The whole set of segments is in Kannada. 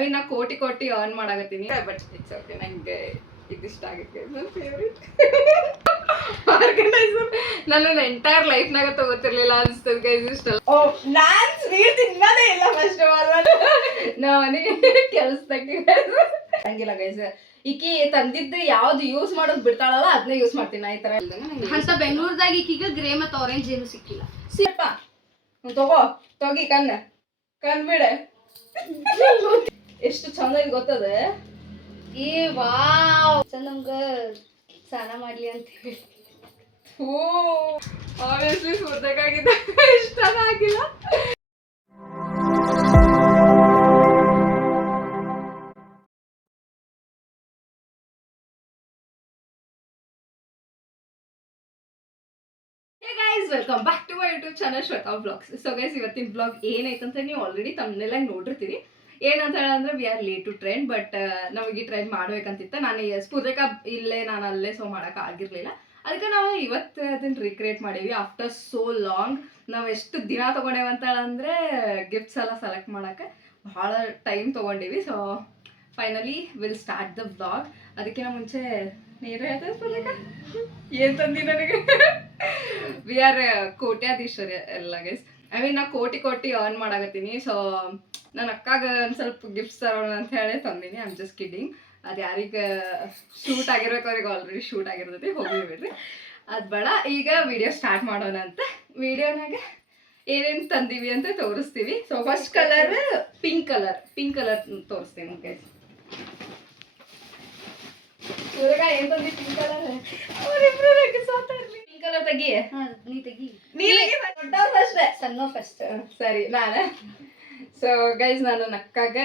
ಮೀನ್ ನಾ ಕೋಟಿ ಅರ್ನ್ ಮಾಡಾಕತ್ತೀನಿ ಬಟ್ ಇಟ್ಸ್ ಓಕೆ. ನಂಗೆ ಇದಿಷ್ಟ ಆಗುತ್ತೆ, ನನ್ನ ಫೇವ್ರೇಟ್ ಆರ್ಗನೈಸರ್. ನನ್ನ ಎಂಟೈರ್ ಲೈಫ್ನಾಗ ತಗೋತಿರ್ಲಿಲ್ಲ ಅನಿಸ್ತದ ಗೈಸ್ ಇಷ್ಟಲ್ಲ. ನಾನ್ ಸ್ವೀಟ್ ತಿನ್ನೋದೇ ಇಲ್ಲ ಫಸ್ಟ್ ಆಫ್ ಆಲ್. ನಾ ಮನೆಗೆ ಕೆಲ್ಸದಾಗಿ ಹಂಗಿಲ್ಲ ಗೈಸ್. ಈಕಿ ತಂದಿದ್ದು ಯಾವ್ದು ಯೂಸ್ ಮಾಡೋದು ಬಿಡ್ತಾಳಲ್ಲ ಅದನ್ನೇ ಯೂಸ್ ಮಾಡ್ತೀನಿ ನಾ. ಈ ತರ ಅಂತ ಬೆಂಗಳೂರದಾಗ ಈಕೀಗ ಗ್ರೇ ಮತ್ತು ಆರೆಂಜ್ ಏನು ಸಿಕ್ಕಿಲ್ಲ. ಸಿಪ್ಪ ತಗೋಗಿ ಕಣ್ ಬಿಡೆ. ಎಷ್ಟು ಚಂದ ಇದೆ ಗೊತ್ತದ. ಏ ವಾವ್, ನಮ್ಗ ಸ್ನಾನ ಮಾಡ್ಲಿ ಅಂತ ಹೇಳಿ. ಆಬ್ವಿಯಸ್ಲಿ ಸುರ್ದಕ್ಕಾಗಿದ್ದ ಇಷ್ಟ ಆಗಿಲ್ಲ. Welcome back to my YouTube channel Shweta blogs. So guys, ಇವತ್ತಿನ ಬ್ಲಾಗ್ ಏನೈತಂತ ನೀವು ಆಲ್ರೆಡಿ ತಮ್ಮನೆಲ್ಲ ನೋಡಿರ್ತೀರಿ. ಏನಂತ ಹೇಳಂದ್ರೆ we are late to trend, but ನಮಗೆ ಈ ಟ್ರೆಂಡ್ ಮಾಡ್ಬೇಕಂತಿತ್ತು. ನಾನು ಸ್ಫೂರ್ತಿಕ ಇಲ್ಲೇ ನಾನು ಅಲ್ಲೇ ಸೊ ಮಾಡೋಕೆ ಆಗಿರ್ಲಿಲ್ಲ. ಅದಕ್ಕೆ ನಾವು ಇವತ್ತು ಅದನ್ನ ರೀಕ್ರಿಯೇಟ್ ಮಾಡೀವಿ ಆಫ್ಟರ್ ಸೋ ಲಾಂಗ್. ನಾವು ಎಷ್ಟು ದಿನ ತೊಗೊಂಡೇವಂತ ಹೇಳಂದ್ರೆ ಗಿಫ್ಟ್ಸ್ ಎಲ್ಲ ಸೆಲೆಕ್ಟ್ ಮಾಡೋಕ್ಕೆ ಭಾಳ ಟೈಮ್ ತೊಗೊಂಡಿವಿ. So finally will start the blog. ಅದಕ್ಕಿಂತ ಮುಂಚೆ ನೀರು ಹೇಳ್ತೇವೆ ಸ್ಫೂರ್ತಿಕ ಏನು ತಂದಿ ನನಗೆ. ವಿ ಆರ್ ಕೋಟ್ಯಾಧೀಶ್ವರಿ ಎಲ್ಲ ಗೈಸ್. ಐ ಮೀನ್ ನಾ ಕೋಟಿ ಅರ್ನ್ ಮಾಡಾಕತ್ತೀನಿ. ಸೊ ನನ್ನ ಅಕ್ಕಾಗ ಒಂದು ಸ್ವಲ್ಪ ಗಿಫ್ಟ್ಸ್ ತರೋಣ ಅಂತ ಹೇಳಿ ತಂದೀನಿ. I am just kidding. ಅದು ಯಾರಿಗೆ ಶೂಟ್ ಆಗಿರ್ಬೇಕು ಅವ್ರಿಗೆ ಆಲ್ರೆಡಿ ಶೂಟ್ ಆಗಿರ್ತೈತಿ, ಹೋಗಿ ಬಿಡ್ರಿ, ಅದು ಬೇಡ. ಈಗ ವಿಡಿಯೋ ಸ್ಟಾರ್ಟ್ ಮಾಡೋಣ ಅಂತ. ವಿಡಿಯೋನಾಗ ಏನೇನು ತಂದೀವಿ ಅಂತ ತೋರಿಸ್ತೀವಿ. So first colour pink colour ತೋರಿಸ್ತೀನಿ ಗೈಸ್. ಇವಾಗ ಏನು ತಂದಿ ಪಿಂಕ್ ಕಲರ್? ಅವರಿಬ್ರು ಪಿಂಕ್ ಕಲರ್ ತೆಗಿ. ನೀ ತೆಗಿ. ಅಷ್ಟೇ ಸಣ್ಣ ಫಸ್ಟ್. ಸರಿ ನಾನು. ಸೊ ಗೈಸ್, ನಾನು ನಕ್ಕಾಗ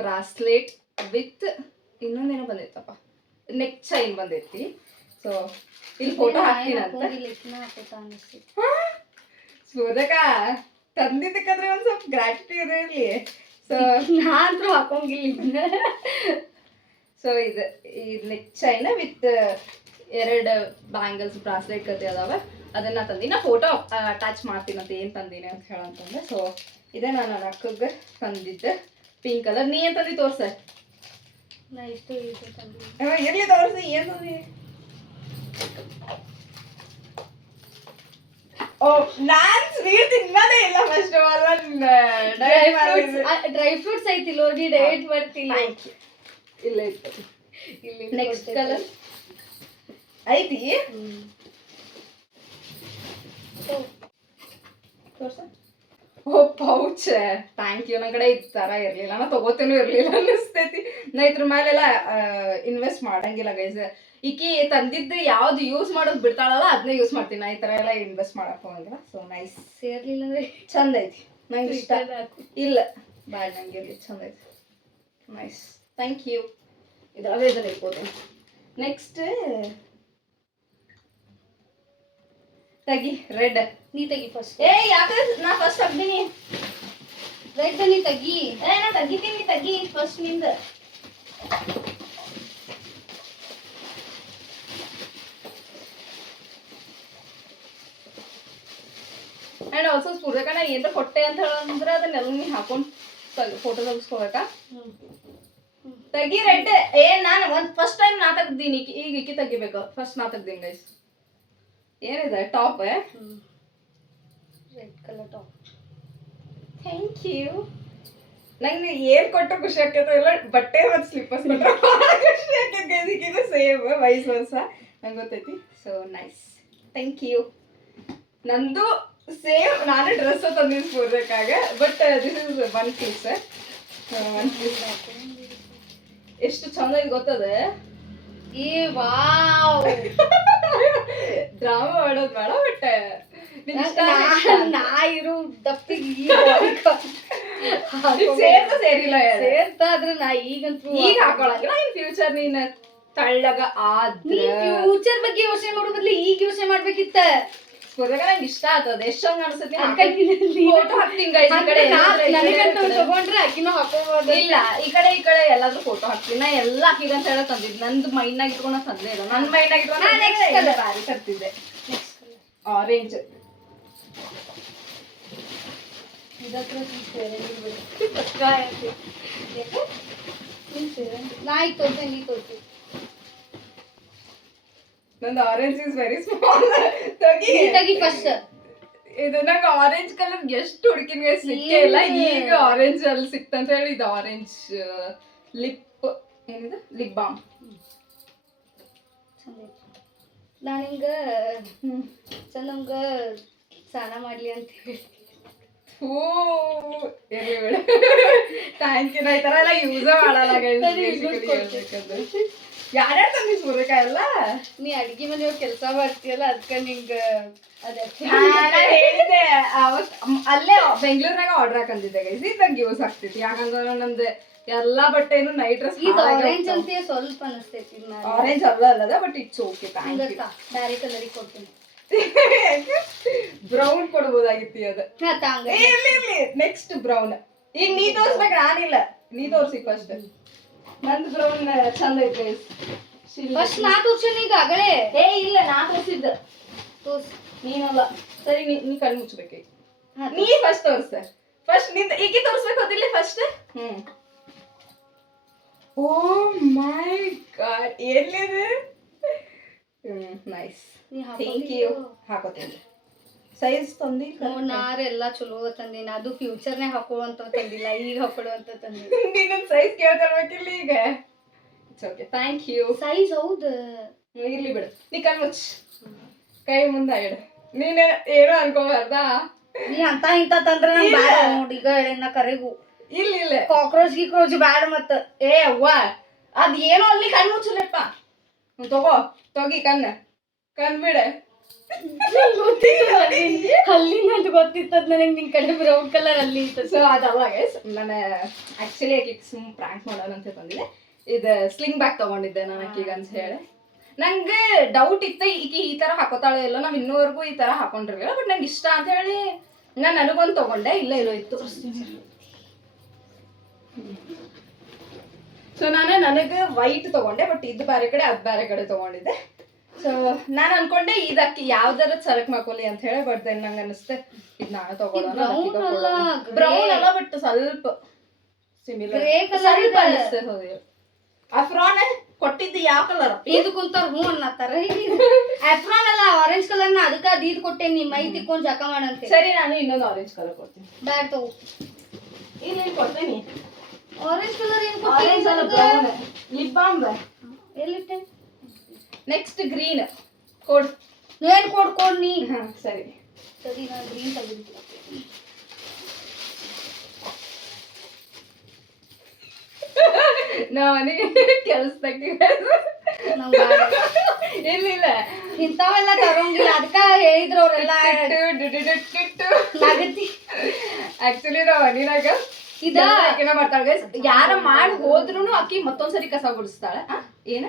ಬ್ರಾಸ್ಲೆಟ್ ವಿತ್ ಇನ್ನೊಂದೇನೋ ಬಂದೈತಪ್ಪ, ನೆಕ್ ಚೈನ್ ಬಂದೈತಿ. ಸೊ ಇಲ್ಲಿ ಫೋಟೋ ಹಾಕ್ತೀನಂತ. ಸ್ಫೂರ್ತಿಕ ತಂದಿದ್ದಕ್ಕಾದ್ರೆ ಒಂದು ಸ್ವಲ್ಪ ಗ್ರಾಟಿಟ್ಯೂಡ್ ಇರಲಿ. ಸೊ ನಾನಂತೂ ಹಾಕೊಂಗಿಲ್ಲ. ಸೊ ಇದು ಈ neck chain with 2 bangles bracelet ಕತೆ ಅದಾವ, ಅದನ್ನ ತಂದಿ. ನಾ ಫೋಟೋ ಅಟ್ಯಾಚ್ ಮಾಡ್ತೀನಂತ ಏನು ತಂದೀನಿ ಅಂತ ಹೇಳಂತಂದ್ರೆ. ಸೊ ಇದೇ ನಾನು ಅಕ್ಕಗೆ ತಂದಿದ್ದೆ ಪಿಂಕ್ ಕಲರ್. ನೀ ಏನು ತಂದಿ ತೋರ್ಸ. ನಾ ಇಷ್ಟು ಎಲ್ಲಿ ತೋರಿಸಿ ಏನು ತಂದಿ. ನಾನ್ ಸ್ವೀಟ್ ತಿನ್ನೋದೇ ಇಲ್ಲ first of all. Dry fruits ಐತಿ ನೋಡಿ, ಡಯಟ್ ಮಾಡ್ತಿಲ್ಲ. ಇಲ್ಲ ಇಲ್ಲಿ ನೆಕ್ಸ್ಟ್ ಕಲರ್ ಐತಿ. ಓ ಪೌಚ್, ಥ್ಯಾಂಕ್ ಯು. ನನ್ನ ಕಡೆ ಈ ಥರ ಇರಲಿಲ್ಲ, ನಾ ತಗೋತೇನೂ ಇರಲಿಲ್ಲ ಅನ್ನಿಸ್ತೈತಿ. ನಾ ಇದ್ರ ಮೇಲೆಲ್ಲ ಇನ್ವೆಸ್ಟ್ ಮಾಡಂಗಿಲ್ಲ ಗೈಸ್. ಈಕಿ ತಂದಿದ್ದು ಯಾವ್ದು ಯೂಸ್ ಮಾಡೋದು ಬಿಡ್ತಾಳಲ್ಲ ಅದನ್ನೇ ಯೂಸ್ ಮಾಡ್ತೀನಿ. ನಾ ಈ ಥರ ಎಲ್ಲ ಇನ್ವೆಸ್ಟ್ ಮಾಡಕ್ಕೆ ಹೋಗಂಗಿಲ್ಲ. So nice. ಸೇರ್ಲಿಲ್ಲ ಅಂದ್ರೆ ಚಂದ ಐತಿ, ನಂಗೆ ಇಷ್ಟ. ಇಲ್ಲ ಬ್ಯಾಡ, ನಂಗೆ ಇರಲಿ, ಚಂದ ಐತಿ, ನೈಸ್, ಥ್ಯಾಂಕ್ ಯು. ಇದಾವೆ ಇದನ್ನ ಇಟ್ಕೋತೀನಿ. ನೆಕ್ಸ್ಟ್ ತೆಗಿ ರೆಡ್. ನೀ ತೆಗಿ ಫಸ್ಟ್. ಏ ಯಾಕೆ ನಾ ಫಸ್ಟ್ ತೆಗ್ದೀನಿ. ರೆಡ್ ನೀ ತೆಗಿ. ನಾ ತೆಗಿತೀನಿ, ತೆಗಿ ಫಸ್ಟ್ ನಿಂದ. ಆ್ಯಂಡ್ ಆಲ್ಸೋ ಸ್ಫೂರ್ತಿಕ ನಾ ಏನಾರ ಕೊಟ್ಟೆ ಅಂತ ಹೇಳಂದ್ರೆ ಅದನ್ನೆಲ್ಲ ನೀ ಹಾಕೊಂಡು ಫೋಟೋ ತೆಗಿಸ್ಕೋಬೇಕಾ. ತೆಗಿ ರೆಡ್. ನಾನು ಒಂದು ಫಸ್ಟ್ ಟೈಮ್ ನಾ ತೆಗ್ದೀನಿ, ಈಗ ಈಕಿ ತೆಗಿಬೇಕು. ಫಸ್ಟ್ ನಾ ತೆಗ್ದೀನಿ ಗೈಸ್. ಏನಿದೆ top? Red colour top. Thank you. ನಂಗೆ ಏನು ಕೊಟ್ಟರು ಖುಷಿ ಆಗ್ತೈತೆ ಇಲ್ಲ, ಬಟ್ಟೆ ಮತ್ತು ಸ್ಲಿಪ್ಪರ್ಸ್ ಕೊಟ್ಟರೆ ಖುಷಿ ಆಗ್ತೈತೆ ಗೈಸ್. ಈಗಿಗೂ ಸೇಮ್ ವಯಸ್ಸು ವರ್ಷ ನಂಗೆ ಗೊತ್ತೈತಿ. So nice, thank you. ನಂದು ಸೇಮ್, ನಾನು ಡ್ರೆಸ್ ತಂದಿದ್ದು ಸ್ಫೂರ್ತಿಕಾಗ, but this is one piece. ಎಷ್ಟು ಚಂದ ಇದೆ ಗೊತ್ತದ. ಏ ವಾವ್, ಡ್ರಾಮಾ ಮಾಡೋದು ಬೇಡ, ಬಟ್ ನಾ ಇರೋ ದಪ್ಪಿಗೆ ಸೇರಿಲ್ಲ ಸೇರ್ತಾ ಆದ್ರೆ ನಾ ಈಗಂತೂ ಈಗ ಹಾಕೊಳಂಗಿಲ್ಲ. ಇನ್ ಫ್ಯೂಚರ್ ನೀನು ತಳ್ಳಗ ಆದ್ರೆ ಫ್ಯೂಚರ್ ಬಗ್ಗೆ ಯೋಚನೆ ಮಾಡೋ ಬದ್ಲು ಈಗ ಯೋಚನೆ ಮಾಡ್ಬೇಕಿತ್ತ. ಸ್ಫೂರ್ತಿಕ ನಂಗೆ ಇಷ್ಟ ಆಗ್ತದ. ಎಷ್ಟು ಚಂದ ಅನ್ಸುತ್ತೆ. ಫೋಟೋ ಹಾಕ್ತೀನಿ ಗೈಸ್. ಈ ಕಡೆ ತಗೊಂಡ್ರೆ ಅಕ್ಕಿನೂ ಹಾಕೋಬಹುದು. ಇಲ್ಲ ಈ ಕಡೆ ಎಲ್ಲಾದ್ರೂ ಫೋಟೋ ಹಾಕ್ತೀನಿ. ನಾ ಎಲ್ಲ ಅಕ್ಕಿಗೆ ಅಂತ ಹೇಳಕ್ ತಂದಿದ್ದು. ನಂದು ಮೈಂಡ್ನಾಗ ಇಟ್ಕೊಂಡು ತಂದೇ ಇಲ್ಲ. ನನ್ನ ಮೈಂಡ್ನಾಗ ಇಟ್ಕೊಂಡು ಬ್ಯಾರಿ ತರ್ತಿದ್ದೆ. ಆರೆಂಜ್. ನಾ ಈಗ ತೋರ್ಸೇನೆ, ನೀ ತೋರ್ಸಿ. ನಂದು ಆರೆಂಜ್ ಇಸ್ ವೆರಿ ಸ್ಮಾಲ್. ತೆಗಿ ತೆಗಿ ಫಸ್ಟ್. ಇದು ನಂಗೆ ಆರೆಂಜ್ ಕಲರ್ ಎಷ್ಟು ಹುಡುಕಿನ ಸಿಕ್ಕೇ ಇಲ್ಲ, ಈಗ ಆರೆಂಜ್ ಅಲ್ಲಿ ಸಿಕ್ತಂತ ಹೇಳಿ ಇದು ಆರೆಂಜ್ ಲಿಪ್ ಏನಿದೆ ಲಿಪ್ ಬಾಮ್. ನಾನು ಹಿಂಗ ಚಂದ ನಮ್ಗ ಸ್ನಾನ ಮಾಡ್ಲಿ ಅಂತ ಹೇಳಿ. ಓ ಎಲ್ಲಿ ಬೇಡ, ಥ್ಯಾಂಕ್ ಯು. ನಾ ಈ ಥರ ಎಲ್ಲ ಯೂಸ ಮಾಡಲ್ಲ. ಯಾರ್ಯಾರು ತಂದಿ ಸೂರ್ಯಕಾಯಿ ಎಲ್ಲ? ನೀ ಅಡ್ಗೆ ಮನೆ ಕೆಲಸ ಮಾಡ್ತೀಯಲ್ಲ ಅದಕ್ಕೆ ನಿಂಗೆ ಹೇಳಿದೆ ಅವತ್ತು ಅಲ್ಲೇ ಬೆಂಗಳೂರಾಗ ಆರ್ಡರ್ ಹಾಕಂದಿದ್ದೆ ಗೈಸ್. ಇದ್ದಂಗೆ ಯೂಸ್ ಆಗ್ತೈತಿ, ಯಾಕಂದ್ರೆ ನಮ್ದು ಎಲ್ಲಾ ಬಟ್ಟೆನು ನೈಟ್ ಡ್ರೆಸ್. ಇದು ಆರೆಂಜ್ ಅಂತ ಸ್ವಲ್ಪ ಅನಿಸ್ತೈತಿ. ಆರೆಂಜ್ ಅಲ್ಲದ, ಬಟ್ ಇಟ್ಸ್ ಓಕೆ. ಬ್ಯಾರೆ ಕಲರಿಗೆ ಕೊಡ್ತೀನಿ. ಬ್ರೌನ್ ಕೊಡ್ಬೋದಾಗಿತ್ತು ಅದು. ಇರ್ಲಿ ನೆಕ್ಸ್ಟ್ ಬ್ರೌನ್. ಈಗ ನೀ ತೋರ್ಸ್ಬೇಕು, ನಾನಿಲ್ಲ, ನೀ ತೋರ್ಸಿ ಫಸ್ಟ್. ನಂದು ಬ್ರೌನ್ ಚಂದ ಐತೆ ಫಸ್ಟ್. ನಾ ತೋರ್ಸೇನೆ ಈಗ ಆಗಲೇ. ಇಲ್ಲ, ನಾ ತೋರ್ಸಿದ್ದ ತೋರ್ಸ್. ನೀನಲ್ಲ. ಸರಿ, ನೀ ಕಣ್ಣು ಮುಚ್ಚಬೇಕು. ನೀ ಫಸ್ಟ್ ತೋರ್ಸ. ಫಸ್ಟ್ ನಿಂದ ಈಕೆ ತೋರ್ಸ್ಬೇಕು ಅದಿಲ್ಲ ಫಸ್ಟ್. ಓ ಮೈ ಗಾಡ್, ಎಲ್ಲಿದೆ? Nice, thank you. ಹಾಕೋತೀನಿ. ಸೈಜ್ ತಂದಿ ನಾರೆಲ್ಲ ಚಲೋ ತಂದಿನ. ಅದು ಫ್ಯೂಚರ್ನಾಗ ಹಾಕೊಳ್ಳುವಂತ ತಂದಿಲ್ಲ, ಈಗ ಹಾಕೊಳ್ಳುವಂತ ತಂದಿ. ನೀನೊಂದು ಸೈಜ್ ಕೇಳ್ತಿರ್ಬೇಕಿಲ್ಲ ಈಗ. It's okay, thank you. Size ಹೌದು, ಇರ್ಲಿ ಬಿಡು. ನೀ ಕಣ್ಣು ಮುಚ್ಚ, ಕೈ ಮುಂದೆ ಇಡು. ನೀನು ಏನೋ ಅನ್ಕೋಬಾರ್ದಾ? ನೀ ಅಂತ ಇಂತ ತಂದ್ರೆ ನಂಗೆ ಬ್ಯಾಡ ನೋಡಿ. ಈಗ ಹೇಳಿನ ಕರೆಗೂ ಇಲ್ಲ ಕಾಕ್ರೋಚ್ ಗೀಕ್ರೋಚ್ ಬ್ಯಾಡ. ಮತ್ತ ಅವ್ವ ಅದ್ ಏನೋ ಅಲ್ಲಿ ಕಣ್ಣು ಮುಚ್ಚಲಪ್ಪ. ತಗೋ ತೊಗಿ ಕಣ್ ಬಿಡ. ಅಲ್ಲಿಂದ ಗೊತ್ತಿತ್ತದ ನನಗೆ. ನಿನ್ ಕಡೆ ಬ್ರೌನ್ ಕಲರ್ ಅಲ್ಲಿ ಇತ್ತು. ಸೊ ಅದಲ್ಲ ಗೈಸ್, ನಾನು ಆಕ್ಚುಲಿ ಆಕೆ ಸುಮ್ ಪ್ರಾಂಕ್ ಮಾಡೋಣ ಅಂತ ತಂದಿದ್ದೆ. ಇದು ಸ್ಲಿಂಗ್ ಬ್ಯಾಗ್ ತಗೊಂಡಿದ್ದೆ ನಾನು ಆಕಿಗ ಅಂತ ಹೇಳಿ. ನಂಗೆ ಡೌಟ್ ಇತ್ತು ಈಗ ಈ ತರ ಹಾಕೋತಾಳೆ ಇಲ್ಲ, ನಾವ್ ಇನ್ನೂವರೆಗೂ ಈ ತರ ಹಾಕೊಂಡಿರ್ಲಿಲ್ಲ. ಬಟ್ ನಂಗೆ ಇಷ್ಟ ಅಂತ ಹೇಳಿ ನಾನು ನನಗೊಂದು ತಗೊಂಡೆ. ಇಲ್ಲ ಇತ್ತು. ಸೊ ನನಗೆ ವೈಟ್ ತಗೊಂಡೆ, ಬಟ್ ಇದು ಬೇರೆ ಕಡೆ ಅದು ಬೇರೆ ಕಡೆ ತಗೊಂಡಿದ್ದೆ. ಸೊ ನಾನು ಅನ್ಕೊಂಡೆ ಇದಕ್ಕೆ ಯಾವ್ದಾರ ಸರಕ್ ಮಾಡ್ಕೊಳ್ಳಿ ಅಂತ ಹೇಳಿ. ಬಟ್ ದೆನ್ ನಂಗೆ ಅನಿಸ್ತೆ ಇದು ನಾನು ತಗೊಳ್ಳೋಣ. ಬ್ರೌನ್ ಅಲ್ಲ, ಬಟ್ ಸ್ವಲ್ಪ ಸಿಮಿಲರ್ ಸ್ವಲ್ಪ ಅನಿಸ್ತೆ. ಅಫ್ರಾನ್ ಕೊಟ್ಟಿದ್ದು ಯಾವ ಕಲರ್? ಇದು ಕುಂತಾರ ಹೂ ಅನ್ನತ್ತಾರ. ಅಫ್ರಾನ್ ಅಲ್ಲ, ಆರೆಂಜ್ ಕಲರ್. ನ ಅದಕ್ಕೆ ಅದು ಇದು ಕೊಟ್ಟೇನಿ, ನೀ ಮೈ ತಿಕ್ಕೊಂಡ್ ಜಕ ಮಾಡಂತೆ. ಸರಿ, ನಾನು ಇನ್ನೊಂದು ಆರೆಂಜ್ ಕಲರ್ ಕೊಡ್ತೀನಿ. ಬ್ಯಾಡ್ ತಗೋ. ಇಲ್ಲಿ ಕೊಡ್ತೀನಿ. ಆರೆಂಜ್ ಕಲರ್ ಏನು ಆರೆಂಜ್ ಅಲ್ಲ, ಬ್ರೌನ್. ಲಿಪ್ ಬಾಮ್ ಎಲ್ಲಿಟ್ಟೆ? ನೆಕ್ಸ್ಟ್ ಗ್ರೀನ್ ಕೊಡ್. ಏನ್ ಕೊಡ್ ನೀ. ಸರಿ ಸರಿ, ನಾನು ಗ್ರೀನ್ ತೆಗಿತೀನಿ. ನಾವನಿಗೆ ಕೆಲ್ಸದಾಗ ಇಲ್ಲ ಇಂಥವೆಲ್ಲ ತರೋಂಗಿಲ್ಲ. ಅದಕ್ಕ ಹೇಳಿದ್ರು ಅವ್ರೆಲ್ಲ. ಆಕ್ಚುಲಿ ನಾವ್ ಮನಿನಾಗ ಇದ ಮಾಡ್ತಾಳೆ. ಯಾರ ಮಾಡಿ ಹೋದ್ರುನು ಅಕ್ಕಿ ಮತ್ತೊಂದ್ಸರಿ ಕಸ ಗುಡಿಸ್ತಾಳ. ಏನ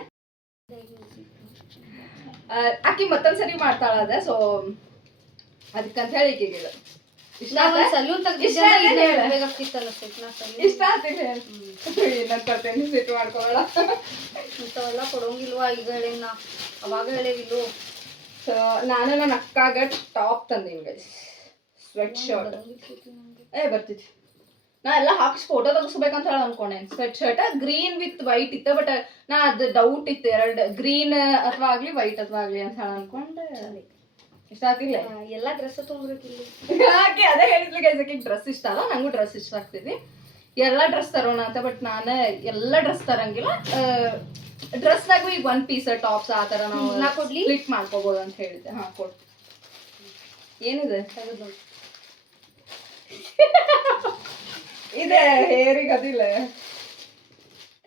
ಅಕ್ಕಿ ಮತ್ತೊಂದ್ಸರಿ ಮಾಡ್ತಾಳ ಅದ. ಸೊ ಅದಕ್ಕಂತ ಹೇಳಿ ಈಗಿಲ್ಲ ಇಷ್ಟ ಆಗ್ತೈತಿ. ಸಿಟ್ಟು ಮಾಡ್ಕೊಳ್ಳೋಣ. ಇಂಥವೆಲ್ಲ ಕೊಡೋಂಗಿಲ್ವಾ ಈಗ ಹೇಳಿನ, ಅವಾಗ ಹೇಳಿವಿಲ್ವ. ಸೊ ನಾನು ನನ್ನ ಅಕ್ಕಾಗ ಟಾಪ್ ತಂದೀನಿ, ಸ್ವೆಟ್ ಶರ್ಟ್. ಬರ್ತಿದ್ವಿ ನಾ ಎಲ್ಲ ಹಾಕಿಸ್ ಫೋಟೋ ತೆಗಿಸ್ಬೇಕಂತ ಹೇಳಿ ಅನ್ಕೊಂಡೆ. Sweat shirt green with white ಇತ್ತು, ಬಟ್ ನಾ ಅದು ಡೌಟ್ ಇತ್ತು, ಎರಡು ಗ್ರೀನ್ ಅಥವಾ ಆಗ್ಲಿ ವೈಟ್ ಅಥವಾ ಆಗ್ಲಿ ಅಂತ ಹೇಳಿ ಅನ್ಕೊಂಡೆ. ಇಷ್ಟ ಆಗ್ತಿಲ್ಲ. ಎಲ್ಲ ಡ್ರೆಸ್ ತೊಗೊಂಡ್ಬೇಕಿಲ್ಲ. ಯಾಕೆ ಅದೇ ಹೇಳಿದ್ಲಿ ಗೈಸಕ್ಕೆ ಡ್ರೆಸ್ ಇಷ್ಟ ಅಲ್ಲ, ನಂಗೂ ಡ್ರೆಸ್ ಇಷ್ಟ ಆಗ್ತಿದ್ವಿ. ಎಲ್ಲ ಡ್ರೆಸ್ ತರೋಣ ಅಂತ. ಬಟ್ ನಾನು ಎಲ್ಲ ಡ್ರೆಸ್ ತರಂಗಿಲ್ಲ. ಡ್ರೆಸ್ನಾಗೂ ಈಗ ಒನ್ ಪೀಸ್ ಟಾಪ್ಸ್ ಆ ಥರ ನಾವು ಸ್ಪ್ಲಿಟ್ ಮಾಡ್ಕೋಬೋದು ಅಂತ ಹೇಳಿದ್ದೆ. ಹಾಂ ಕೊಡು. ಏನಿದೆ ಇದೆ ಹೇರಿಗೆ ಅದಿಲ್ಲ.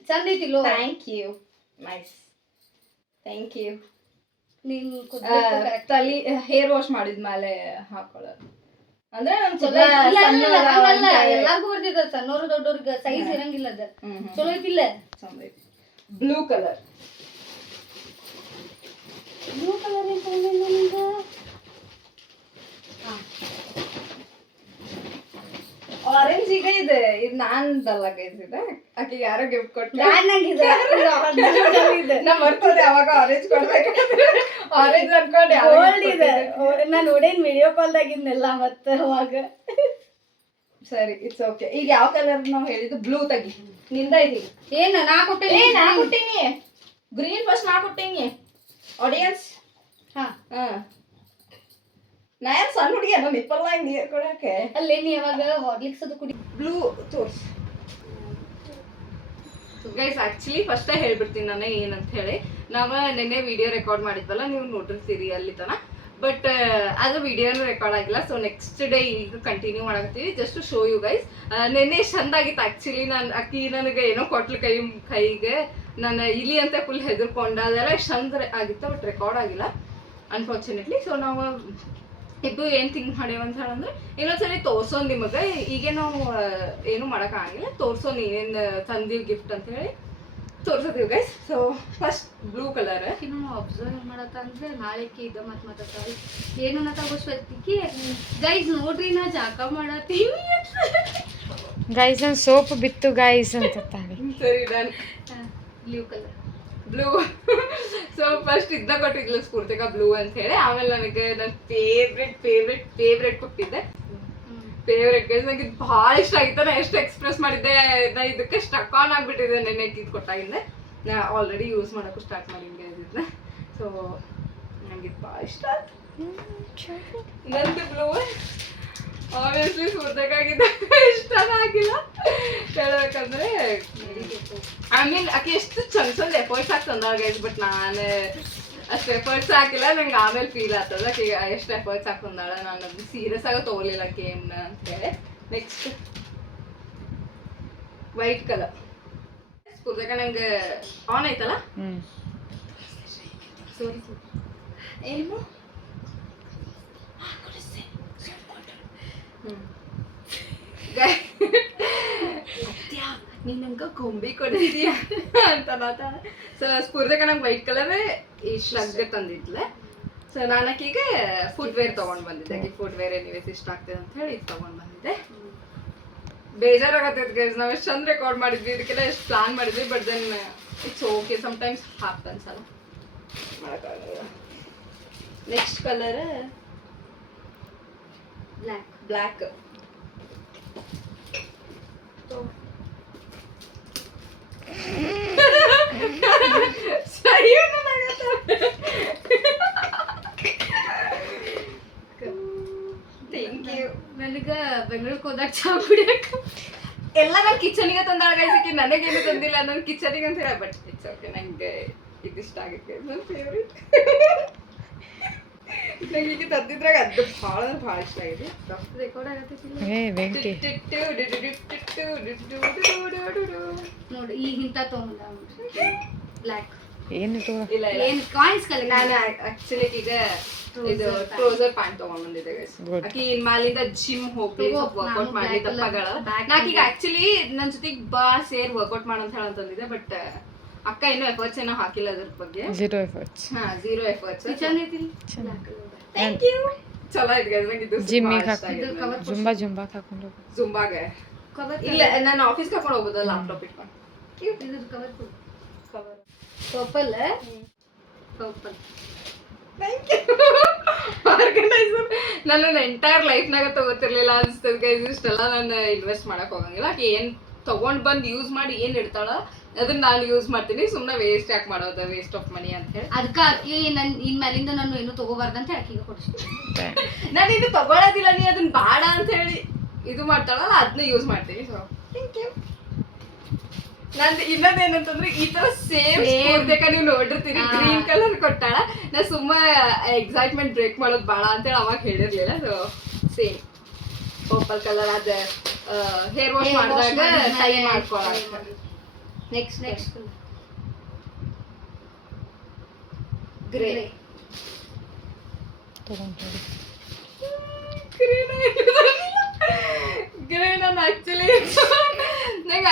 ಚಂದ ಐತಿಲ್ಲೋ. Thank you, nice, thank you. ನೀನು ತಲೆ ಹೇರ್ ವಾಶ್ ಮಾಡಿದ್ಮೇಲೆ ಹಾಕೊಳ್ಳೋದು ಅಂದ್ರೆ ಎಲ್ಲಾರ್ಗು ಬರ್ತಿದ. ಸಣ್ಣವ್ರು ದೊಡ್ಡವ್ರಿಗೆ ಸೈಜ್ ಇರಂಗಿಲ್ಲ. ಅದ ಚಲೋ ಐತಿಲ್ಲ. ಚಂದ ಐತಿ. Blue colour. ಬ್ಲೂ ಕಲರ್ ಏನ್ ತಗೊಂಡಿಲ್ಲ ನಿಂಗ? ಆರೆಂಜ್ ಈಗ ಇದೆ. ಇದು ನಾನ್ದಲ್ಲ ಗೈಸ್, ಇದೆ ಆಕೆ ಯಾರೋ ಗಿಫ್ಟ್ ಕೊಟ್ಟು. ನಾ ಬರ್ತದೆ ಅವಾಗ ಆರೆಂಜ್ ಕೊಡ್ಬೇಕಂದ್ರೆ ಆರೆಂಜ್ ಅನ್ಕೊಂಡು ನಾನು ನೋಡೇನ್ ವಿಡಿಯೋ ಕಾಲ್ದಾಗಿದ್ನೆಲ್ಲ. ಮತ್ತೆ ಅವಾಗ ಸರಿ ಇಟ್ಸ್ ಓಕೆ. ಈಗ ಯಾವ ಕಲರ್ ನಾವು ಹೇಳಿದ್ದು? ಬ್ಲೂ ತೆಗಿ. ನಿಂದ ಇದೀಗ ಏನು ನಾ ಕೊಟ್ಟೆ ನಾ ಕೊಟ್ಟೀನಿ ಗ್ರೀನ್, ಫಸ್ಟ್ ನಾ ಕೊಟ್ಟೀನಿ ಆಡಿಯನ್ಸ್. ಹಾ ನಾ ಯಾರು ಸಣ್ಣ ಹುಡುಗಿ ಅನ್ನೋ ನಿಪ್ಪಲ್ಲ ನೀರು ಕೊಡಕ್ಕೆ. ಅಲ್ಲೇ ನೀ ಯಾವಾಗ ಹಾರ್ಲಿಕ್ಸ್ ಅದು ಕುಡಿ. ಬ್ಲೂ ತೋರ್ಸ್ ಗೈಸ್. ಆಕ್ಚುಲಿ ಫಸ್ಟ್ ಹೇಳ್ಬಿಡ್ತೀನಿ ನಾನು ಏನಂತ ಹೇಳಿ. ನಾವು ನೆನ್ನೆ ವಿಡಿಯೋ ರೆಕಾರ್ಡ್ ಮಾಡಿದ್ವಲ್ಲ, ನೀವು ನೋಡಿರ್ತೀರಿ ಅಲ್ಲಿ ತನ. ಬಟ್ ಅದು ವಿಡಿಯೋನು ರೆಕಾರ್ಡ್ ಆಗಿಲ್ಲ. ಸೊ ನೆಕ್ಸ್ಟ್ ಡೇ ಈಗ ಕಂಟಿನ್ಯೂ ಮಾಡಕತ್ತೀವಿ just to show you guys. ನೆನ್ನೆ ಚಂದಾಗಿತ್ತು ಆ್ಯಕ್ಚುಲಿ. ನಾನು ಅಕ್ಕಿ ನನಗೆ ಏನೋ ಕೊಟ್ಲು ಕೈಗೆ. ನಾನು ಇಲ್ಲಿ ಅಂತ ಫುಲ್ ಹೆದರ್ಕೊಂಡ, ಅದೆಲ್ಲ ಚಂದ ಆಗಿತ್ತು. ಬಟ್ ರೆಕಾರ್ಡ್ ಆಗಿಲ್ಲ ಅನ್ಫಾರ್ಚುನೇಟ್ಲಿ. ಸೊ ನಾವು ಇಬ್ಬರು ಏನು ಥಿಂಕ್ ಮಾಡೇವ ಅಂತ ಹೇಳಂದ್ರೆ, ಇನ್ನೊಂದ್ಸರಿ ತೋರ್ಸೋನ್ ನಿಮಗೆ. ಈಗ ನಾವು ಏನು ಮಾಡೋಕ್ಕಾಗಿಲ್ಲ, ತೋರ್ಸೋನ್ ಏನೇನು ತಂದೀವಿ ಗಿಫ್ಟ್ ಅಂತ ಹೇಳಿ ತೋರ್ಸೋತೀವಿ guys. So first blue colour ನಾವು ಅಬ್ಸರ್ವ್ ಮಾಡತ್ತಂದ್ರೆ ನಾಳೆಕಿ ಇದು ಮತ್ತೆ ಮಾತಾಡ್ತಾಳೆ ಏನು ನಾ ತಗೋಸ್ವತ್ತಿಕಿ. ಗೈಸ್ ನೋಡ್ರಿ ನಾ ಜಾಕ ಮಾಡತ್ತೀನಿ. ಗೈಸ್ ನಾನು ಸೋಪ್ ಬಿತ್ತು ಗೈಸ್ ಅಂತ ತಾಳಿ. ಸರಿ done. Blue colour blue. So first ಇದ್ದ ಕೊಟ್ಟಿದ್ಲು ಸ್ಫೂರ್ತಿಕ ಬ್ಲೂ ಅಂತ ಹೇಳಿ. ಆಮೇಲೆ ನನಗೆ ನನ್ನ ಫೇವ್ರೆಟ್ ಕೊಟ್ಟಿದ್ದೆ. Favourite guys. ನನಗೆ ಇದು ಭಾಳ ಇಷ್ಟ ಆಗಿತ್ತು. ನಾ ಎಷ್ಟು ಎಕ್ಸ್ಪ್ರೆಸ್ ಮಾಡಿದ್ದೆ, ನಾ ಇದಕ್ಕೆ ಸ್ಟಕ್ ಆನ್ ಆಗಿಬಿಟ್ಟಿದೆ ನೆನ್ನೆ ಇದು ಕೊಟ್ಟಾಗಿಂದ. ನಾ ಆಲ್ರೆಡಿ ಯೂಸ್ ಮಾಡೋಕ್ಕೂ ಸ್ಟಾರ್ಟ್ ಮಾಡಿದ್ದೆ ಇದನ್ನ. ಸೊ ನನಗೆ ಇದು ಭಾಳ ಇಷ್ಟ ಆಯ್ತು. ನಂದು ಬ್ಲೂ ಆಬ್ವಿಯಸ್ಲಿ ಸ್ಫೂರ್ತಿಕಾಗಿದ್ದ ಇಷ್ಟನೇ ಆಗಿಲ್ಲ ಹೇಳ್ಬೇಕಂದ್ರೆ. ಐ ಮೀನ್ ಆಕೆ ಎಷ್ಟು ಚಂದ ಎಫರ್ಟ್ಸ್ ಆಗ್ತಂದ ಗೈಸ್. ಬಟ್ ನಾನು ಅಷ್ಟು ಎಫರ್ಟ್ಸ್ ಹಾಕಿಲ್ಲ. ನಂಗೆ ಆಮೇಲೆ ಫೀಲ್ ಆಗ್ತದ ಆಕೆ ಎಷ್ಟು ಎಫರ್ಟ್ಸ್ ಹಾಕೊಂಡಾಳ. ನಾನು ಅದು ಸೀರಿಯಸ್ ಆಗಿ ತೊಗೊಲಿಲ್ಲ ಕೇಮ್ನ ಅಂತ ಹೇಳಿ. Next white colour. ಸ್ಫೂರ್ತಿಕ ನಂಗೆ ಆನ್ ಆಯ್ತಲ್ಲ. ಸರಿ ಏನು ನೀನ್ ನಂಗೆ ಗೊಂಬಿ ಕೊಡಿಸ್ತೀಯ ಅಂತ ಮಾತಾಡ. ಸೊ ಸ್ಫೂರ್ತಿಕ ನಂಗೆ ವೈಟ್ ಕಲರ್ ಇಷ್ಟು ಲಗ್ಗೆ ತಂದಿದ್ಲೆ. ಸೊ ನಾನು ಆಕೆಗೆ ಫುಟ್ವೇರ್ ತೊಗೊಂಡು ಬಂದಿದ್ದೆ. ಆಕೆ ಫುಟ್ವೇರ್ ಎನಿವೇಸ್ ಇಷ್ಟ ಆಗ್ತದೆ ಅಂತ ಹೇಳಿ ಇದು ತೊಗೊಂಡು ಬಂದಿದ್ದೆ. ಬೇಜಾರಾಗತ್ತೈತೆ ಗೈಸ್. ನಾವು ಎಷ್ಟು ಚಂದ ರೆಕಾರ್ಡ್ ಮಾಡಿದ್ವಿ, ಇದಕ್ಕೆಲ್ಲ ಎಷ್ಟು ಪ್ಲಾನ್ ಮಾಡಿದ್ವಿ. But then it's okay, sometimes happens ಅಲ್ಲ, ಮಾಡೋಕ್ಕಾಗಲ್ಲ. Next colour black. Thank you. ನನಗೆ ಬೆಂಗಳೂರಿಗೆ ಹೋದಾಗ ಚಾ ಕುಡಿಯಕ್ಕೆ ಎಲ್ಲ ನಾನು ಕಿಚನಿಗೆ ತಂದಾಳ ಗೈಸಿಕ್ಕೆ, ನನಗೇನು ತಂದಿಲ್ಲ ನನ್ನ ಕಿಚನಿಗೆ ಅಂತ ಹೇಳಿ. ಬಟ್ ಇಟ್ಸ್ ಓಕೆ, ನಂಗೆ ಇದಿಷ್ಟ ಆಗುತ್ತೆ. ನನ್ನ ಫೇವ್ರೇಟ್. ನಂಗೆ ಈಗ ತಂದಿದ್ರಾಗ ಅದು ಭಾಳ ಇಷ್ಟ ಆಗಿದೆ. ರೆಕಾರ್ಡ್ ಆಗತ್ತೈತಿಲ್ಲ ನೋಡಿ. ಈಗ ಇಂಥ ತೊಗೊಂಡ ಬ್ಲ್ಯಾಕ್ ಏನು ಇಲ್ಲ ಏನು ಕಾಯಿನ್ಸ್ ಕಲೆ. ನಾನು ಆಕ್ಚುಲಿ ಈಗ ಇದು ಟ್ರೌಸರ್ ಪ್ಯಾಂಟ್ ತಗೊಂಡ್ಬಂದಿದ್ದೆ ಗೈಸ್. ಆಕಿ ಇನ್ಮಾಲಿಂದ ಜಿಮ್ ಹೋಗ್ಲಿ, ಸ್ವಲ್ಪ ವರ್ಕೌಟ್ ಮಾಡ್ಲಿ, ದಪ್ಪಗಳ. ನಾಕೀಗ ಆಕ್ಚುಲಿ ನನ್ನ ಜೊತೆಗೆ ಬಾ ಸೇರ್ ವರ್ಕೌಟ್ ಮಾಡೋ ಅಂತ ಹೇಳಂತಂದಿದ್ದೆ. ಬಟ್ ಅಕ್ಕ ಇನ್ನೂ ಎಫರ್ಟ್ಸ್ ಏನೋ ಹಾಕಿಲ್ಲ ಅದ್ರ ಬಗ್ಗೆ. Zero efforts. Zero efforts. ಚಂದ ಐತಿಲ್ಲ. Thank you. ಚಲೋ ಐತೆ ಗೈಸ್. ನಂಗೆ ಇದು ಜಿಮ್ಮಿಗೆ ಹಾಕೊಂಡು ಜುಂಬಾ ಹಾಕೊಂಡು ಜುಂಬಾಗೆ ಇಲ್ಲ, ನಾನು ಆಫೀಸ್ಗೆ ಹಾಕೊಂಡು ಹೋಗೋದು ಲ್ಯಾಪ್ಟಾಪ್ ಇಟ್ಕೊಂಡು. ಇದ್ರ cover cover purple. Thank you. Organiser ನನ್ನ ಎಂಟೈರ್ ಲೈಫ್ನಾಗ ತಗೋತಿರ್ಲಿಲ್ಲ ಅನಿಸ್ತದೆ ಗೈಸ್. ಇಷ್ಟೆಲ್ಲ ನಾನು ಇನ್ವೆಸ್ಟ್ ಮಾಡಕ್ ಹೋಗಂಗಿಲ್ಲ. ಆಕೆ ಏನು ತೊಗೊಂಡು ಬಂದು ಯೂಸ್ ಮಾಡಿ ಏನು ಇಡ್ತಾಳ ಅದನ್ನ ನಾನು ಯೂಸ್ ಮಾಡ್ತೀನಿ. ಸುಮ್ಮನೆ ವೇಸ್ಟ್ ಯಾಕೆ ಮಾಡೋದು, ವೇಸ್ಟ್ ಆಫ್ ಮನಿ ಅಂತ ಹೇಳಿ. ಅದಕ್ಕೆ ಆಕಿ ನನ್ನ ಇನ್ಮೇಲಿಂದ ನಾನು ಏನು ತಗೋಬಾರ್ದಂತ ಆಕಿಗೆ ಕೊಡಿಸ್ತೀನಿ. ನಾನು ಇದು ತಗೊಳ್ಳೋದಿಲ್ಲ, ನೀ ಅದನ್ನ ಬೇಡ ಅಂತ ಹೇಳಿ ಇದು ಮಾಡ್ತಾಳಲ್ಲ ಅದನ್ನ ಯೂಸ್ ಮಾಡ್ತೀನಿ. So thank you. ನಂದು ಇನ್ನೊಂದೇನಂತಂದ್ರೆ ಈ ತರ ಸೇಮ್ ಬೇಕಾ ನೀವು ನೋಡಿರ್ತೀರಿ. Green colour ಕೊಟ್ಟಾಳ. ನಾ ಸುಮ್ಮ ಎಕ್ಸೈಟ್ಮೆಂಟ್ ಬ್ರೇಕ್ ಮಾಡೋದು ಬೇಡ ಅಂತೇಳಿ ಅವಾಗ ಹೇಳಿರ್ಲಿಲ್ಲ. ಸೊ ಸೇಮ್ ಪರ್ಪಲ್ ಕಲರ್ ಅದ ಹೇರ್ ವಾಶ್ ಮಾಡಿದಾಗ ಟೈ ಮಾಡ್ಕೊಳ್ಳ. Next grey. ಗ್ರೇ ನಾನು ಆಕ್ಚುಲಿ ನಂಗೆ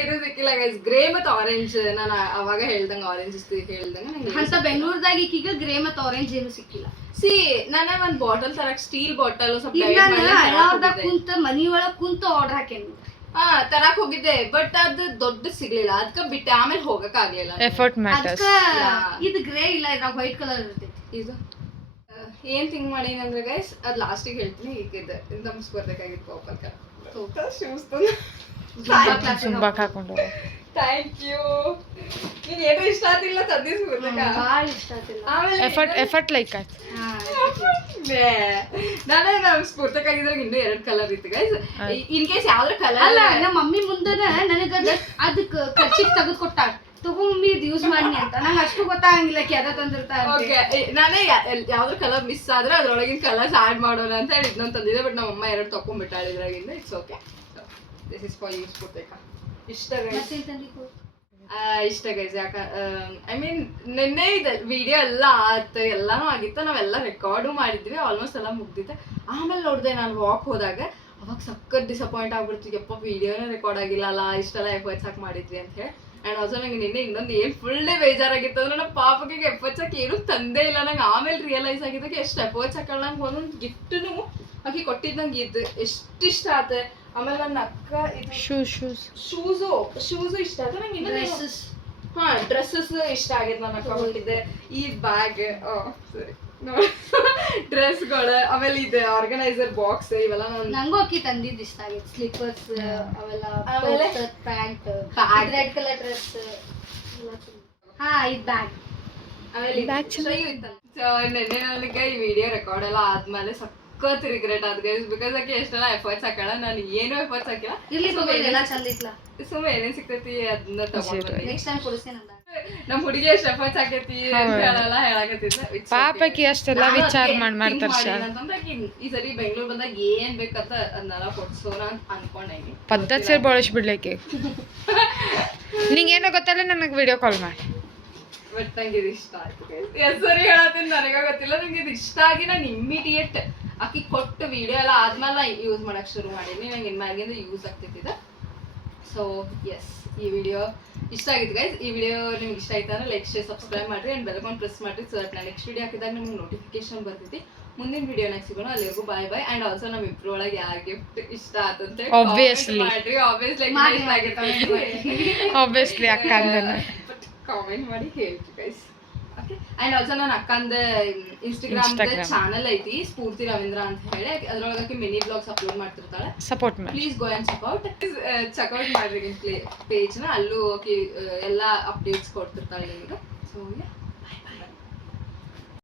ಏನು ಸಿಕ್ಕಿಲ್ಲ ಗೈಸ್. ಗ್ರೇ ಮತ್ತು ಆರೆಂಜ್ ನಾನು ಅವಾಗ ಹೇಳ್ದಂಗೆ ಆರೆಂಜ್ ಹೇಳ್ದಂಗೆ ನಂಗೆ ಅಂತ ಬೆಂಗಳೂರದಾಗ ಈಗೀಗ ಗ್ರೇ ಮತ್ತು ಆರೆಂಜ್ ಏನು ಸಿಕ್ಕಿಲ್ಲ. ಸಿ ನಾನು ಒಂದು ಬಾಟಲ್ ತರಕ್ ಸ್ಟೀಲ್ ಬಾಟಲ್ ಕುಂತ ಮನಿ ಒಳಗೆ ಕುಂತ ಆರ್ಡರ್ ಹಾಕೇನು ತರಕ್ ಹೋಗಿದ್ದೆ. ಬಟ್ ಅದು ದೊಡ್ಡ ಸಿಗ್ಲಿಲ್ಲ, ಅದಕ್ಕೆ ಬಿಟ್ಟೆ. ಆಮೇಲೆ ಹೋಗಕ್ ಆಗ್ಲಿಲ್ಲ. Effort matters. ಇದು ಗ್ರೇ ಇಲ್ಲ, ಇದ್ರಾಗ ವೈಟ್ ಕಲರ್ ಇರ್ತೈತಿ. ಇದು ಏನ್ ಥಿಂಕ್ ಮಾಡೀನಿ ಅಂದ್ರೆ ಗೈಸ್, ಅದು ಲಾಸ್ಟಿಗೆ ಹೇಳ್ತೀನಿ. ಈಗ ಇದು ನಮ್ಗೆ ಬರ್ಬೇಕಾಗಿತ್ತು ಪರ್ಪಲ್ ಕಲರ್. ತೋ ಶೂಸ್ ಸುಂಬಾಕ್ ಹಾಕೊಂಡು ಥ್ಯಾಂಕ್ ಯು. ನೀನ್ ಏನು ಇಷ್ಟ ಆತಿಲ್ಲ ತಂದಿ ಸ್ಫೂರ್ತಿಕ ಭಾಳ ಇಷ್ಟ ಆತಿಲ್ಲ. ಆಮೇಲೆ ಎಫರ್ಟ್ ಲೈಕ್ ಆಯ್ತು. ನಾನೇ ನಮ್ ಸ್ಫೂರ್ತಿಕ ಆಗಿದ್ರಾಗ ಇನ್ನೂ 2 ಕಲರ್ ಇತ್ತು ಗೈಸ್. ಇನ್ ಕೇಸ್ ಯಾವ್ದ್ರ ಕಲರ್ ಅಲ್ಲ ನಮ್ಮ ಮಮ್ಮಿ ಮುಂದನ ನನಗ ಅದಕ್ಕೆ ಖರ್ಚಿಗೆ ತೆಗೆದು ಕೊಟ್ಟಾಳ, ತಗೋ ಮಮ್ಮಿ ಇದು ಯೂಸ್ ಮಾಡಿ ಅಂತ. ನಂಗೆ ಅಷ್ಟು ಗೊತ್ತಾಗಂಗಿಲ್ಲ ಕೆದ ತಂದಿರ್ತಾರೆ. ಓಕೆ, ನಾನೇ ಯಾವ್ದ್ರ ಕಲರ್ ಮಿಸ್ ಆದ್ರೆ ಅದ್ರೊಳಗಿನ ಕಲರ್ಸ್ ಆಡ್ ಮಾಡೋಣ ಅಂತ ಹೇಳಿ ಇದನ್ನ ತಂದಿದ್ದೆ. ಬಟ್ ನಮ್ಮ ಅಮ್ಮ 2 ತಕೊಂಡ್ಬಿಟ್ಟಾಳ ಇದ್ರಾಗಿಂದ. It's okay. This is for use ಸ್ಫೂರ್ತಿಕ. ಇಷ್ಟ ಗೈಸ್, ಇಷ್ಟ ಗೈಸ್. ಯಾಕ ಐ ಮೀನ್ ನಿನ್ನೆ ಇದೆ ವಿಡಿಯೋ ಎಲ್ಲ ಆಯ್ತು, ಎಲ್ಲಾನು ಆಗಿತ್ತು, ನಾವೆಲ್ಲ ರೆಕಾರ್ಡು ಮಾಡಿದ್ವಿ, ಆಲ್ಮೋಸ್ಟ್ ಎಲ್ಲ ಮುಗ್ದಿತ್ತು. ಆಮೇಲೆ ನೋಡಿದೆ ನಾನು ವಾಕ್ ಹೋದಾಗ, ಅವಾಗ ಸಖತ್ ಡಿಸಪಾಯಿಂಟ್ ಆಗ್ಬಿಡ್ತೀವಿ. ಯಪ್ಪ ವಿಡಿಯೋನೇ ರೆಕಾರ್ಡ್ ಆಗಿಲ್ಲ ಅಲ್ಲ, ಇಷ್ಟೆಲ್ಲ ಎಫರ್ಟ್ಸ್ ಹಾಕಿ ಮಾಡಿದ್ವಿ ಅಂತ ಹೇಳಿ. ಆ್ಯಂಡ್ ಆಲ್ಸೋ ನಂಗೆ ನಿನ್ನೆ ಇನ್ನೊಂದು ಏನು ಫುಲ್ ಡೇ ಬೇಜಾರಾಗಿತ್ತು ಅಂದ್ರೆ ನಮ್ಮ ಪಾಪಗೆ ಎಫರ್ಟ್ಸ್ ಹಾಕಿ ಏನೂ ತಂದೇ ಇಲ್ಲ. ನಂಗೆ ಆಮೇಲೆ ರಿಯಲೈಸ್ ಆಗಿದ್ದಕ್ಕೆ ಎಷ್ಟು ಎಫರ್ಟ್ಸ್ ಹಾಕಲ್ಲ. ನಂಗೆ ಒಂದೊಂದು ಗಿಫ್ಟೂ ಆಕಿ ಕೊಟ್ಟಿದ್ದು ನಂಗೆ ಇದು ಎಷ್ಟು ಇಷ್ಟ ಆಯ್ತು. ಆಮೇಲೆ ನನ್ನ ಅಕ್ಕ ಇದು ಶೂಸು ಇಷ್ಟ ಆಯ್ತು ನಂಗೆ. ಡ್ರೆಸ್ಸಸ್, ಹಾ ಡ್ರೆಸ್ಸಸ್ ಇಷ್ಟ ಆಗೈತೆ. ನನ್ನ ಅಕ್ಕ ಕೊಟ್ಟಿದ್ದೆ ಈ ಬ್ಯಾಗ್, ಸರಿ ಡ್ರೆಸ್ಗಳು, ಆಮೇಲೆ ಇದು ಆರ್ಗನೈಸರ್ ಬಾಕ್ಸ್, ಇವೆಲ್ಲ ನಂಗೂ ಅಕ್ಕಿ ತಂದಿದ್ದು ಇಷ್ಟ ಆಗಿತ್ತು. ಸ್ಲಿಪ್ಪರ್ಸ್ ಅವೆಲ್ಲ, ಆಮೇಲೆ pant, Bag. Red colour dress. ಹಾ ಇದು ಬ್ಯಾಗ್. ಆಮೇಲೆ ನೆನ್ನೆ ನನಗೆ ಈ ವಿಡಿಯೋ ರೆಕಾರ್ಡ್ ಎಲ್ಲ ಆದ್ಮೇಲೆ ಸಖತ್ ರಿಗ್ರೆಟ್ ಆದ ಗೈಸ್. ಬಿಕಾಸ್ ಆಕೆ ಎಷ್ಟೆಲ್ಲ ಎಫರ್ಟ್ಸ್ ಹಾಕಲ್ಲ, ನಾನು ಏನೂ ಎಫರ್ಟ್ಸ್ ಹಾಕಿಲ್ಲ. ಇಲ್ಲಿ ಎಲ್ಲ ಚಂದ ಇತ್ಲ. ಸುಮ್ಮನೆ ಏನೇನ್ ಸಿಗ್ತೈತಿ ಅದನ್ನ ತಗೊಂಡು ನೆಕ್ಸ್ಟ್ ಟೈಮ್ ಕೊಡಿಸ್ತೀನಿ ಅಂದ. ನಮ್ ಹುಡುಗಿ ಎಷ್ಟು ಎಫರ್ಟ್ಸ್ ಹಾಕೈತಿ ಅಂತ ಹೇಳಲ್ಲ ಹೇಳಕತ್ತಿದ್ದೆ. ಪಾಪಕ್ಕೆ ಅಷ್ಟೆಲ್ಲ ವಿಚಾರ ಮಾಡ್ತಾರೆ. ಅಂತಂದ್ರೆ ಈ ಸರಿ ಬೆಂಗಳೂರು ಬಂದಾಗ ಏನ್ ಬೇಕಂತ ಅದನ್ನೆಲ್ಲ ಕೊಡ್ಸೋಣ ಅಂತ ಅನ್ಕೊಂಡೇನಿ. ಪದ್ಧತಿ ಸೇರಿ ಬಳಸ್ಬಿಡ್ಲಿಕ್ಕೆ. ನಿಂಗೇನೋ ಗೊತ್ತಲ್ಲ, ನನಗೆ ವಿಡಿಯೋ ಕಾಲ್ ಮಾಡಿ. ಬಟ್ ನಂಗೆ ಇದು ಇಷ್ಟ ಆಯ್ತು ಗೈಸ್. ಸರಿ ಹೇಳತ್ತೀನಿ, ನನಗೆ ಗೊತ್ತಿಲ್ಲ. ನಂಗೆ ಇದು ಇಷ್ಟ ಆಗಿ ನಾನು ಇಮ್ಮಿಡಿಯೇಟ್ ಆಕಿ ಕೊಟ್ಟು ವಿಡಿಯೋ ಎಲ್ಲ ಆದ್ಮೇಲೆ ಯೂಸ್ ಮಾಡಕ್ ಶುರು ಮಾಡೀನಿ. ನಂಗೆ ಇನ್ಮ್ಯಾಗಿಂದ ಯೂಸ್ ಆಗ್ತಿದ್ದ. ಸೊ ಎಸ್, ಈ ವಿಡಿಯೋ ಇಷ್ಟ ಆಗಿತ್ತು ಗೈಸ್. ಈ ವಿಡಿಯೋ ನಿಮ್ಗೆ ಇಷ್ಟ ಆಯ್ತು ಅಂದ್ರೆ ಲೈಕ್, ಶೇರ್, ಸಬ್ಸ್ಕ್ರೈಬ್ ಮಾಡಿರಿ ಆ್ಯಂಡ್ ಬೆಲ್ಕೊಂಡು ಪ್ರೆಸ್ ಮಾಡಿರಿ. ಸೊ ದಟ್ ನಾನು ನೆಕ್ಸ್ಟ್ ವಿಡಿಯೋ ಹಾಕಿದಾಗ ನಿಮ್ಗೆ ನೋಟಿಫಿಕೇಶನ್ ಬರ್ತೈತಿ. ಮುಂದಿನ ವಿಡಿಯೋನಾಗ ಸಿಗೋಣ. ಅಲ್ಲಿವರೆಗೂ ಬಾಯ್ ಬಾಯ್. ಆ್ಯಂಡ್ ಆಲ್ಸೋ ನಮ್ಮ ಇಬ್ಬರ ಒಳಗೆ ಯಾರ ಗಿಫ್ಟ್ ಇಷ್ಟ ಆತಂತೆ Obviously. ಮಾಡ್ರಿ. ಆಬ್ವಿಯಸ್ಲಿ ಅಕ್ಕ ಅಂದ್ರೆ ಕಾಮೆಂಟ್ ಮಾಡಿ ಹೇಳ್ರಿ ಗೈಸ್. ಓಕೆ. ಆ್ಯಂಡ್ ಆಲ್ಸೋ ನನ್ನ ಅಕ್ಕಂದ ಇನ್ಸ್ಟಾಗ್ರಾಮ್ ಚಾನಲ್ ಐತಿ, ಸ್ಫೂರ್ತಿ ರವೀಂದ್ರ ಅಂತ ಹೇಳಿ. ಅದ್ರೊಳಗೆ ಮಿನಿ ಬ್ಲಾಗ್ಸ್ ಅಪ್ಲೋಡ್ ಮಾಡ್ತಿರ್ತಾಳೆ. ಸಪೋರ್ಟ್ ಮಾಡಿ. ಪ್ಲೀಸ್ ಗೋ ಆ್ಯಂಡ್ ಚೆಕ್ಔಟ್ ಮಾಡ್ರಿ ಪೇಜ್ನ. ಅಲ್ಲೂ ಎಲ್ಲ ಅಪ್ಡೇಟ್ಸ್ ಕೊಡ್ತಿರ್ತಾಳೆ ನಿಮಗೆ. ಸೊ